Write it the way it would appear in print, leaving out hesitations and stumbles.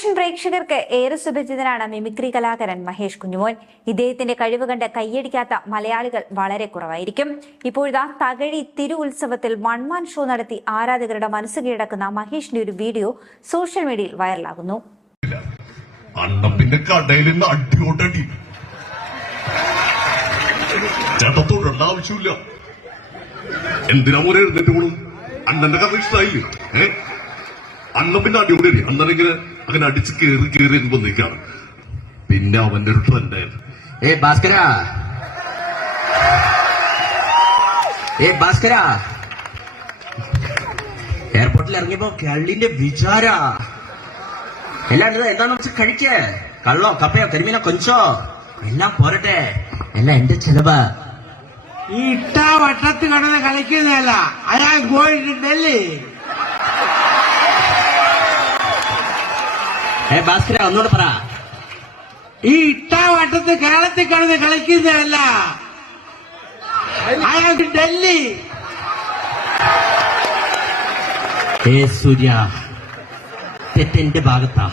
Television പ്രേക്ഷകർക്ക് ഏറെ സുപരിചിതനാണ് mimicry കലാകാരൻ മഹേഷ് കുഞ്ഞുമോൻ. ഇദ്ദേഹത്തിന്റെ കഴിവ് കണ്ട് കൈയടിക്കാത്ത മലയാളികൾ വളരെ കുറവായിരിക്കും. ഇപ്പോഴാ തകഴി തിരു ഉത്സവത്തിൽ വൺമാൻ ഷോ നടത്തി ആരാധകരുടെ മനസ്സ് കീഴടക്കുന്ന മഹേഷിന്റെ ഒരു വീഡിയോ സോഷ്യൽ മീഡിയയിൽ വൈറലാകുന്നു. അണ്ണപ്പിന്റെ അടിയോടെ അന്നേരം അങ്ങനെ അടിച്ച് കേറി നിൽക്കാണ്. പിന്നെ അവന്റെ ഒരു ട്രെൻഡായിരുന്നു. എയർപോർട്ടിൽ ഇറങ്ങിയപ്പോ കള്ളിന്റെ വിചാര എല്ലാം എന്താന്ന് വെച്ച് കഴിക്കേ. കള്ളോ കപ്പയോ കരിമീനോ കൊഞ്ചോ എല്ലാം പോരട്ടെ, എല്ലാം എന്റെ ചെലവ്. ഈ ഇട്ട വട്ടത്ത് കിടന്ന് കളിക്കുന്നതല്ല, അയാൾ ഗോയിങ് ടു ഡൽഹി. ഭാസ്കര ഒന്നുകൂടെ പറ. ഈ ഇട്ട വട്ടത്ത് കേരളത്തിൽ കിടന്ന് കളിക്കുന്നതല്ല, അയാൾക്ക് ഡൽഹി. സൂര്യ, തെറ്റെന്റെ ഭാഗത്താ.